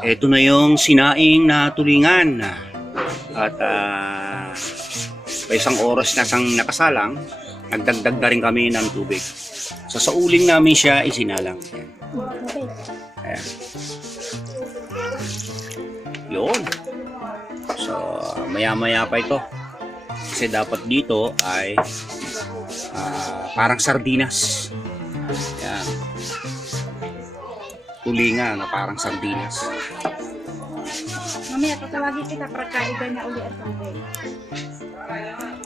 Ito na yung sinaing na tulingan. At pa isang oras na sang nakasalang, nagdagdag na rin kami ng tubig. So sa uling namin siya isinalang. Ayan. Ayan. Yun. So maya-maya pa ito. Kasi dapat dito ay parang sardinas. Ayan. Tulingan na parang sardinas. Mamaya tatawagin kita para kaiba na uli at tubig.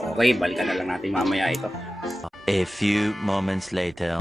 Okay, balikan na lang natin mamaya ito. A few moments later.